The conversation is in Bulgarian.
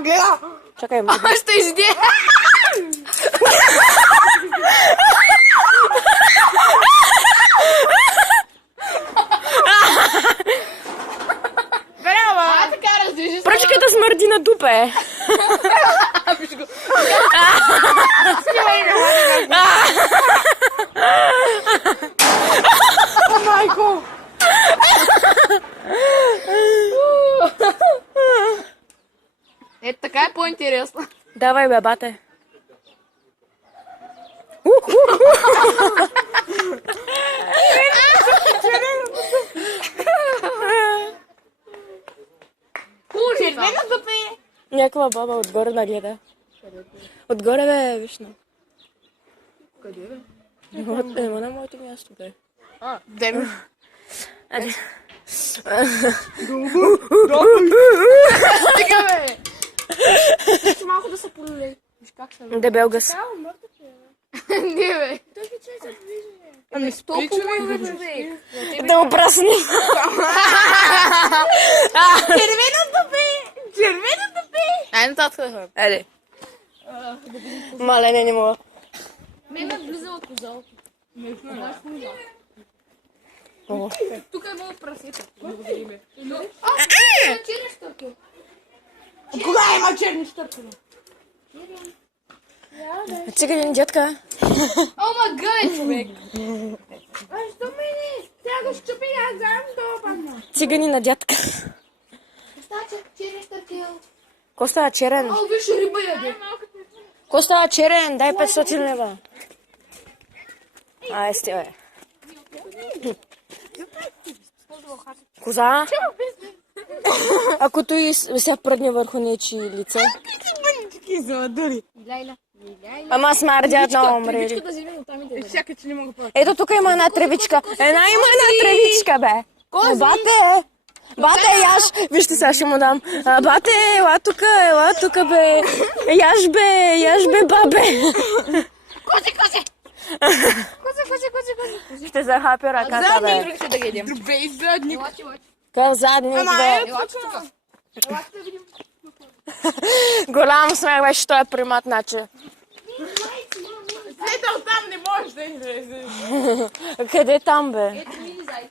гледа! Чакай, Ще изде! А, така раздвижи се. пръчката смърди на дупе. Майко! Ето така е по-интересно. Давай, бе, бате. Червено дупе! Някаква баба отгоре да гледа. Отгоре, бе, виж на. Къде бе? Ема на моето място, бе. Дай ми. Айде. Стига бе! Ще малко да се полулей. Виж как се вижда. Дебел гъс. Не бе. Ами спи, човек. Да опрасни. Червено дупе! Червено дупе! Ай, нататък да ходим. Айде. Мале, не мога. Мен ме влиза от козалото. О. Тук е много прасета. Черни штърки. Кога има черни штърки? Циганин дядка. О, ма гъй, човек. А, що мене? Тя го щупи, аз знам това падна. Циганина дядка. Стача, черни штърки. Коста черен. О, виж риба яде. Коста черен, дай 500 лева. Ай, сте, бе. Коза? Ако той ся пръдне върху нечи лице. Лайла. Ама смърдят на умрели. Да вземе от там и да Всяка, че не мога повече. Ето тук има една тревичка. Има една тревичка, бе. Бате! Бате, яш! Вижте, сега ще му дам. Бате, ела тука, бе. Яш, бе, бабе. Кози! Ще захапя ръката, бе. Други ще да ги едем. Добре, и задник. Къв задник, бе. Елате тук. Елате да видим. Голям смех беше той примат, значи. Ето оттам не можеш да излезеш. Къде там, бе? Ето мини зай.